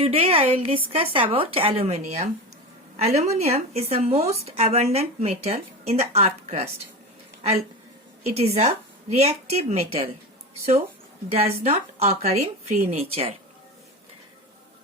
Today I will discuss about aluminium. Aluminium is the most abundant metal in the earth crust. It is a reactive metal, so does not occur in free nature.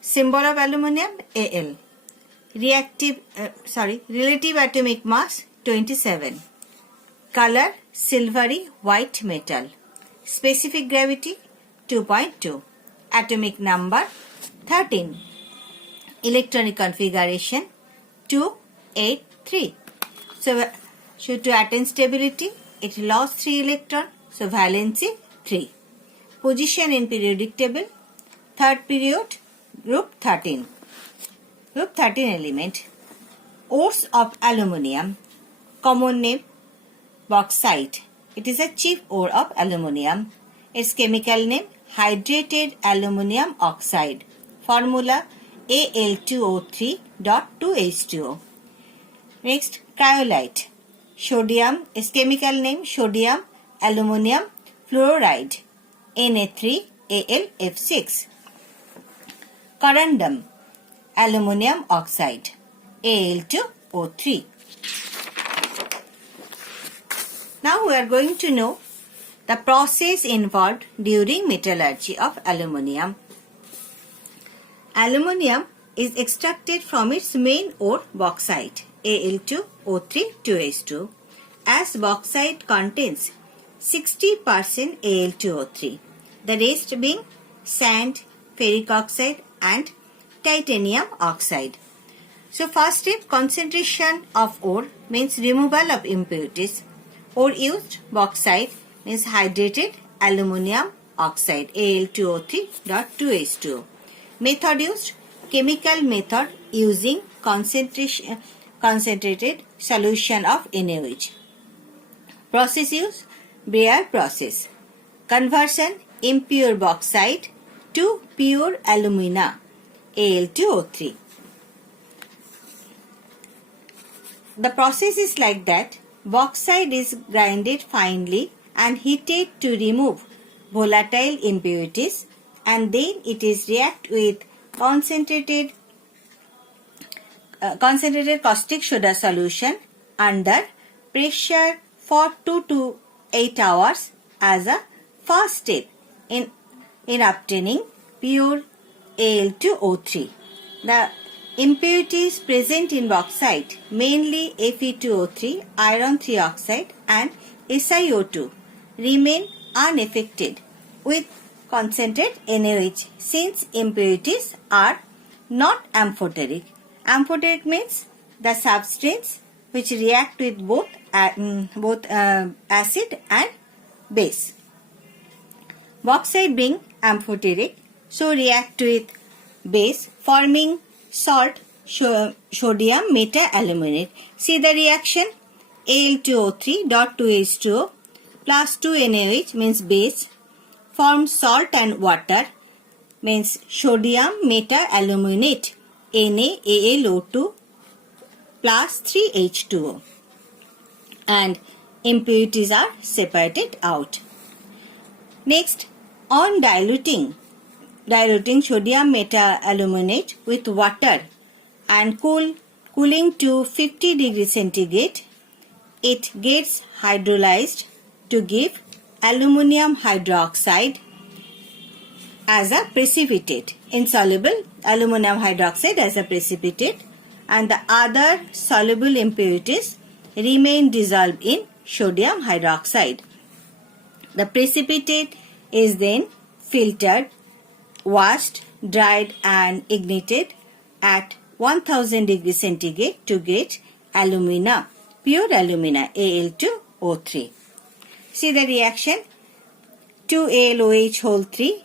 Symbol of aluminium Al. Relative atomic mass 27. Color silvery white metal. Specific gravity 2.2. Atomic number 13. Electronic configuration 283. So to attain stability, it lost 3 electrons, so valency 3. Position in periodic table, third period, group 13. Group 13 element. Ores of aluminium, common name bauxite. It is a chief ore of aluminium. Its chemical name hydrated aluminium oxide. Formula Al2O3.2H2O. Next, cryolite. Sodium is chemical name sodium aluminum fluoride. Na3AlF6. Corundum aluminium oxide. Al2O3. Now we are going to know the process involved during metallurgy of aluminium. Aluminium is extracted from its main ore bauxite Al2O3 as bauxite contains 60% Al2O3, the rest being sand, ferric oxide and titanium oxide. So first step, concentration of ore means removal of impurities. Ore used bauxite means hydrated aluminium oxide Al2O3.2H2O. Method used chemical method using concentrated solution of NaOH. Process used Breier process. Conversion impure bauxite to pure alumina Al2O3. The process is like that. Bauxite is grinded finely and heated to remove volatile impurities, and then it is react with concentrated caustic soda solution under pressure for 2 to 8 hours as a first step in obtaining pure Al2O3. The impurities present in bauxite, mainly Fe2O3, iron 3 oxide and SiO2, remain unaffected with concentrated NaOH since impurities are not amphoteric. Amphoteric means the substance which react with both acid and base. Bauxite being amphoteric, so react with base forming salt sodium metaaluminate. See the reaction Al2O3.2H2O plus 2 NaOH means base forms salt and water means sodium metaaluminate NaAlO2 plus 3H2O, and impurities are separated out. Next, on diluting sodium metaaluminate with water and cooling to 50 degrees centigrade, it gets hydrolyzed to give aluminium hydroxide as a precipitate, insoluble aluminum hydroxide as a precipitate, and the other soluble impurities remain dissolved in sodium hydroxide. The precipitate is then filtered, washed, dried and ignited at 1000 degrees centigrade to get alumina, pure alumina Al2O3. See the reaction 2AlOH whole 3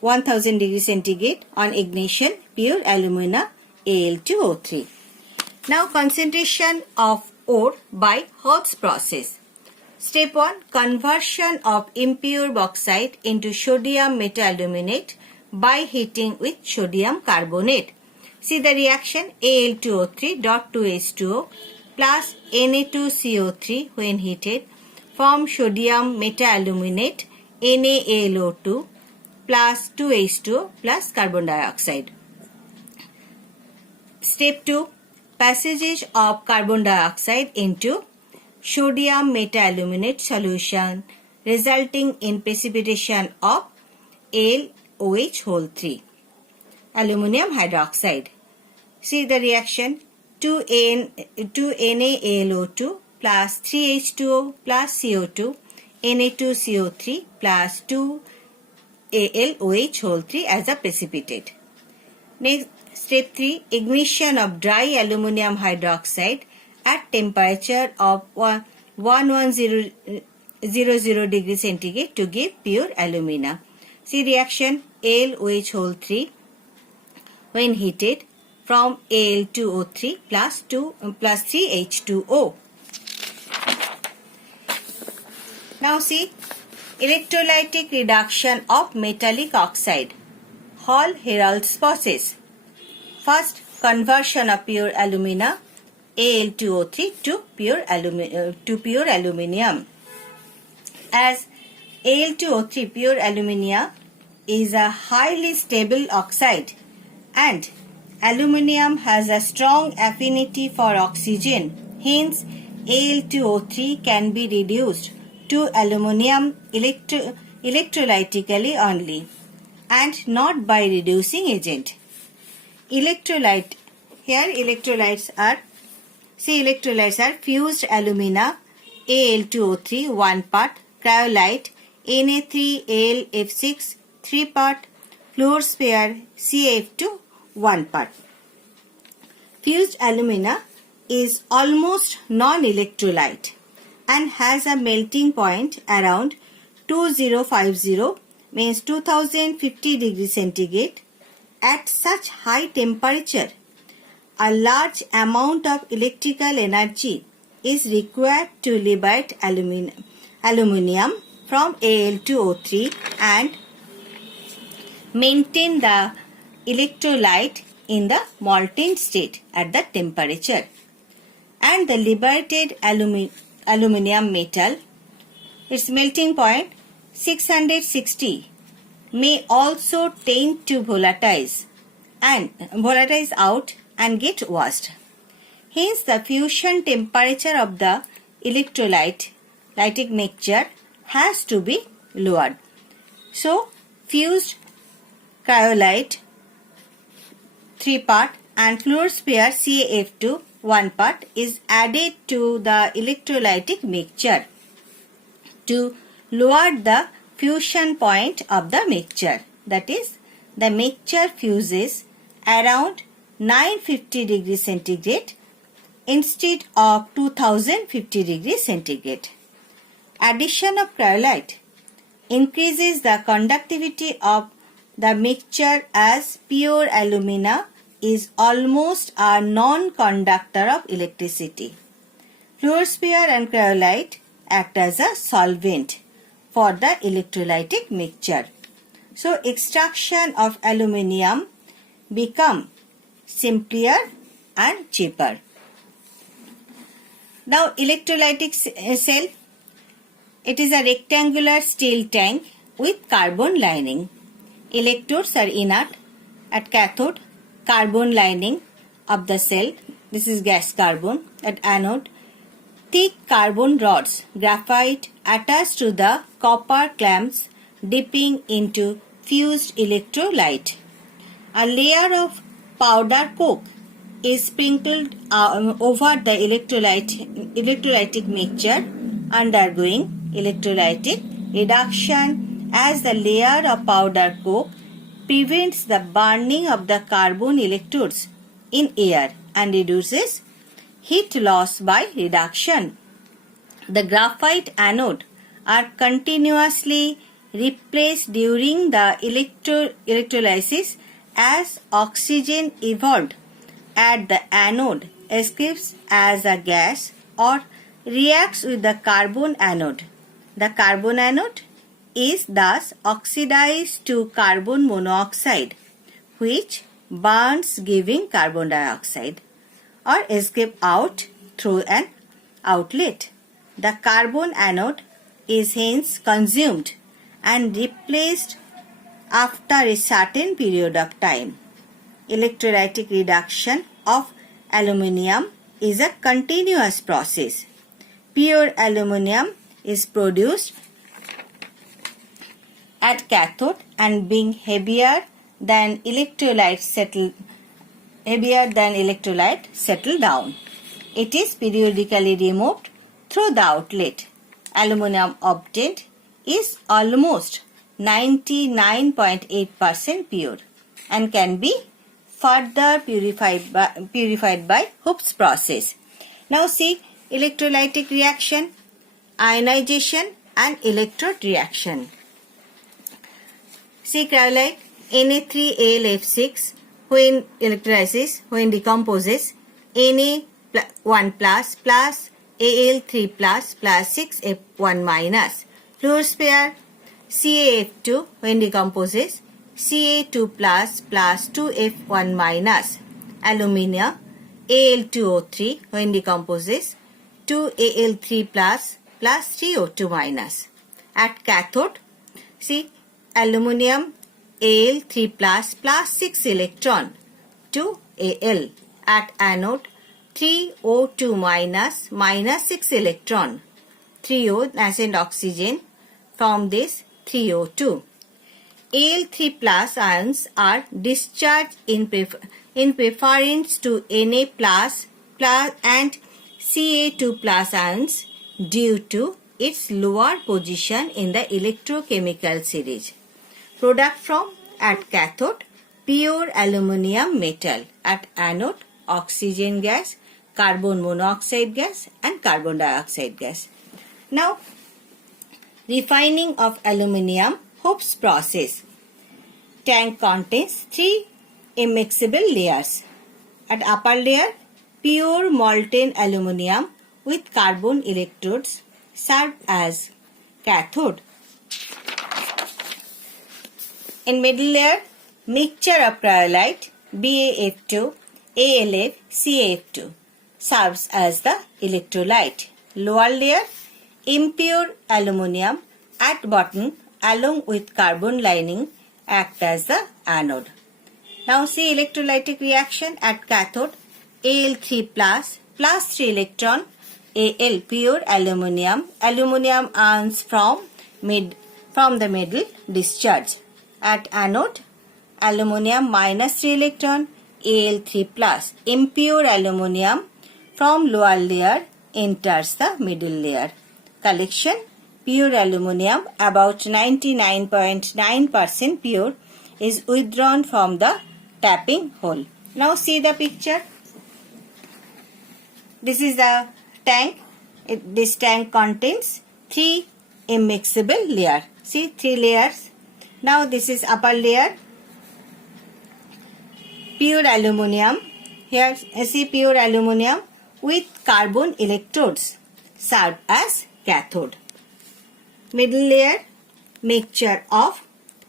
1000 degrees centigrade on ignition, pure alumina Al2O3. Now concentration of ore by Hall's process. Step 1, conversion of impure bauxite into sodium metaaluminate by heating with sodium carbonate. See the reaction Al2O3.2H2O plus Na2CO3 when heated form sodium metaaluminate NaAlO2 plus 2H2O plus carbon dioxide. Step 2. Passage of carbon dioxide into sodium metaluminate solution resulting in precipitation of AlOH whole 3. Aluminium hydroxide. See the reaction 2NaAlO2 plus 3H2O plus CO2 Na2CO3 plus 2AlOH whole 3 as a precipitate. Next, step 3. Ignition of dry aluminum hydroxide at temperature of 1100 degrees centigrade to give pure alumina. See reaction AlOH whole 3 when heated from Al2O3 plus 3H2O. Now see electrolytic reduction of metallic oxide. Hall-Herold's process. First, conversion of pure alumina Al2O3 to pure aluminium. As Al2O3 pure alumina is a highly stable oxide and aluminium has a strong affinity for oxygen. Hence, Al2O3 can be reduced to aluminium electrolytically only and not by reducing agent. Electrolytes are fused alumina Al2O3 1 part, cryolite Na3AlF6 3 part, fluorsphere CaF2 1 part. Fused alumina is almost non-electrolyte and has a melting point around 2050 means 2050 degrees centigrade. At such high temperature, a large amount of electrical energy is required to liberate aluminium from Al2O3 and maintain the electrolyte in the molten state at that temperature. And the liberated aluminium metal, its melting point 660, may also tend to volatilize out and get washed. Hence, the fusion temperature of the electrolytic mixture has to be lowered. So, fused cryolite 3 part and fluorsphere CaF2 1 part is added to the electrolytic mixture to lower the fusion point of the mixture. That is, the mixture fuses around 950 degrees centigrade instead of 2050 degrees centigrade. Addition of cryolite increases the conductivity of the mixture as pure alumina is almost a non-conductor of electricity. Fluorsphere and cryolite act as a solvent for the electrolytic mixture. So, extraction of aluminium become simpler and cheaper. Now, electrolytic cell. It is a rectangular steel tank with carbon lining. Electrodes are inert at cathode, carbon lining of the cell. This is gas carbon at anode. Thick carbon rods, graphite attached to the copper clamps dipping into fused electrolyte. A layer of powder coke is sprinkled over the electrolytic mixture undergoing electrolytic reduction as the layer of powder coke prevents the burning of the carbon electrodes in air and reduces heat loss by reduction. The graphite anode are continuously replaced during the electrolysis as oxygen evolved at the anode escapes as a gas or reacts with the carbon anode. The carbon anode is thus oxidized to carbon monoxide, which burns giving carbon dioxide or escape out through an outlet. The carbon anode is hence consumed and replaced after a certain period of time. Electrolytic reduction of aluminium is a continuous process. Pure aluminium is produced at cathode and being heavier than electrolyte settle down. It is periodically removed through the outlet. Aluminium obtained is almost 99.8% pure and can be further purified by Hoops process. Now see electrolytic reaction, ionization and electrode reaction. See cryolite Na3AlF6 when decomposes Na1 plus Al3 plus 6F1 minus. Fluorspar CaF2 when decomposes Ca2 plus 2F1 minus. Aluminium Al2O3 when decomposes 2Al3 plus 3O2 minus. At cathode, see aluminium Al3 plus 6 electron to Al. At anode 3O2 minus 6 electron, 3O nascent oxygen from this 3O2. Al3 plus ions are discharged in preference to Na plus and Ca2 plus ions due to its lower position in the electrochemical series. Product from at cathode, pure aluminium metal. At anode, oxygen gas, carbon monoxide gas and carbon dioxide gas. Now, refining of aluminium Hoops process. Tank contains 3 immiscible layers. At upper layer, pure molten aluminium with carbon electrodes serve as cathode. In middle layer, mixture of cryolite BaF2, AlF, CaF2 serves as the electrolyte. Lower layer, impure aluminium at bottom along with carbon lining act as the anode. Now see electrolytic reaction at cathode. Al3 plus 3 electron Al pure aluminium. Aluminium ions from the middle discharge. At anode, aluminium minus 3 electron Al3 plus impure aluminium from lower layer enters the middle layer. Collection, pure aluminium about 99.9% pure is withdrawn from the tapping hole. Now see the picture. This is the tank. This tank contains 3 immiscible layers. See 3 layers. Now this is upper layer. Pure aluminium. Here see pure aluminium with carbon electrodes serve as cathode. Middle layer, mixture of,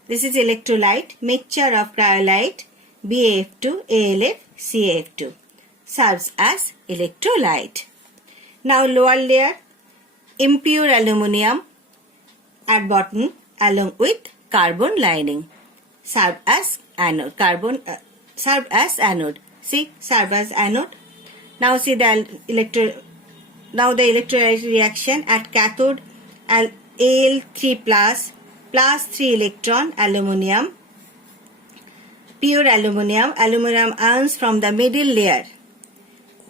this is electrolyte, mixture of cryolite BaF2, AlF, CaF2 serves as electrolyte. Now lower layer, impure aluminium at bottom along with carbon lining serve as anode. Serve as anode. See, serve as anode. Now see the electrolyte reaction at cathode. Al3 plus 3 electron aluminium, pure aluminium ions from the middle layer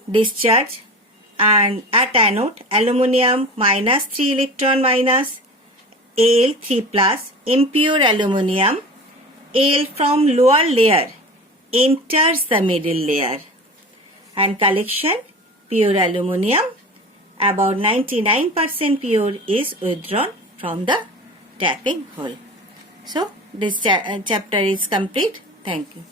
discharge, and at anode aluminium minus 3 electron minus Al3 plus impure aluminium Al from lower layer enters the middle layer, and collection pure aluminium about 99% pure is withdrawn from the tapping hole. So this chapter is complete. Thank you.